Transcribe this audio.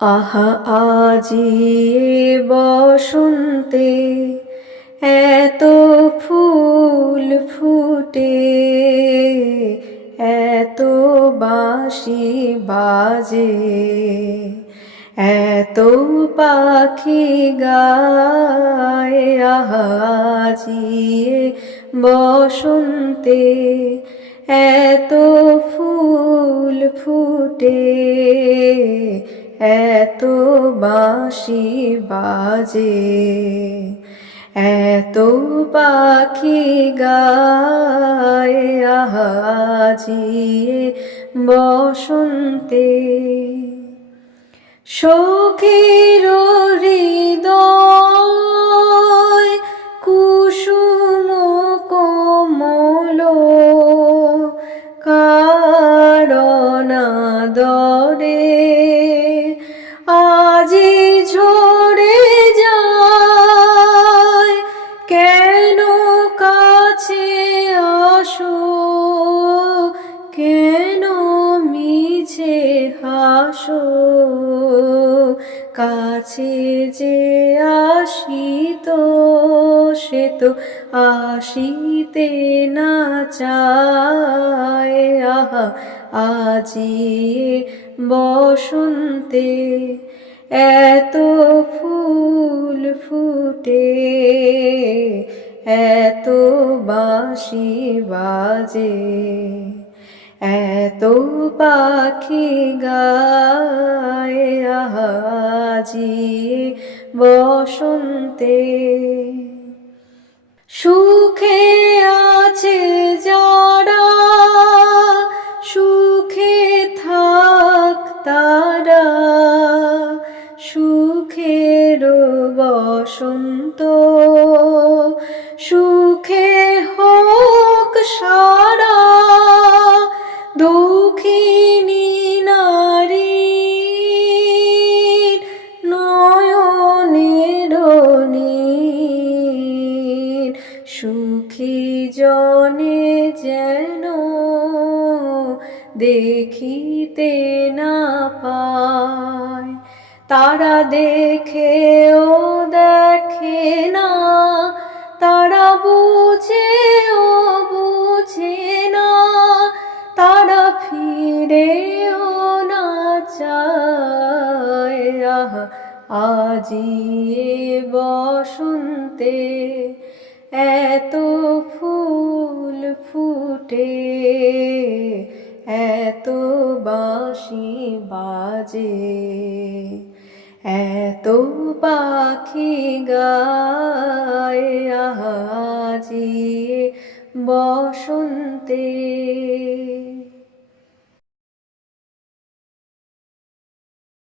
আহা আজি বসন্তে এত ফুল ফুটে, এত বাঁশি বাজে, এত পাখি গায়। আহা আজি বসন্তে এত ফুল ফুটে, এত বাঁশি বাজে, এত পাখি গায়। আহা আজি বসন্তে সখীর হৃদয় কুসুম কোমল, কারণ আদরে আজি ঝরে যায়। কেন কাছে আসো, কেন মিছে হাসো, কাছে যে আসিত সে তো আসিতে না চায়। আহা আজি বসন্তে এত ফুল ফুটে, এত বাঁশি বাজে, এত পাখি গায়। আহা আজি বসন্তে সুখে আছে যারা, সুখে থাক তারা, সুখের বসন্ত সুখে হোক সারা। দুঃখিনী নারীর নয়নের নীর, সুখী জনে যেন দেখিতে না পায়। তারা দেখেও দেখে না, তারা বুঝেও বুঝে না, তারা ফিরেও না চায়। আহা আজি বসন্তে এত ফুল ফুটে, এত বাঁশি বাজে, এত পাখি গায়। আহা আজি বসন্তে।